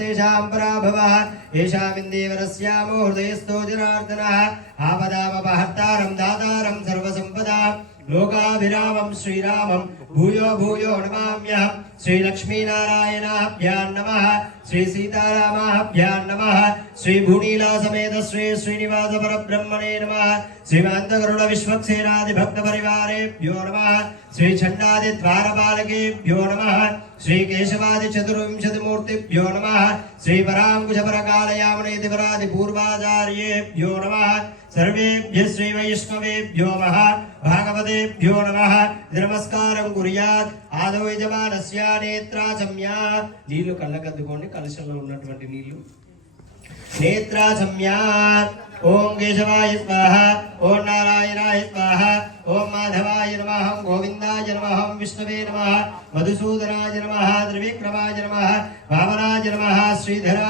पराभवः येषामिन्देवरस्यामो हृदयस्थो जनार्दनः आपदामपहर्तारं दातारं सर्वसम्पदा लोकाभिरामं श्रीरामं भूयो भूयो नमाम्यहं श्रीलक्ष्मीनारायणाभ्यां नमः श्री सीतारामाभ्यां नमः श्री भूनीला समेत श्री श्रीनिवास परब्रह्मणे नमः श्रीमंत गरुड़ विश्वक्सेनादि भक्त परिवारेभ्यो नमः श्री छंडादि द्वारपालकेभ्यो नमः श्री केशवादि चतुर्विंशति मूर्तिभ्यो नमः श्री परांकुश परकालयामनेति परादि पूर्वाचार्येभ्यो नमः सर्वेभ्यः श्री वैष्णवेभ्यो नमः भागवतेभ्यो नमः नमस्कारं कुर्यात् आदौ यजमानस्य नेत्राचम्या నీళ్లు కళ్ళకద్దుకోండి కలశంలో ఉన్నటువంటి నీళ్లు నేత్రాచమ్యా ఓం కేశవాయ స్వాహ ఓం నారాయణాయ స్వాహ ఓం మాధవాయ నమః గోవిందాయ నమః విష్ణవే నమః మధుసూదనాయ నమః త్రివిక్రమాయ నమః వామనాయ నమః శ్రీధరాయ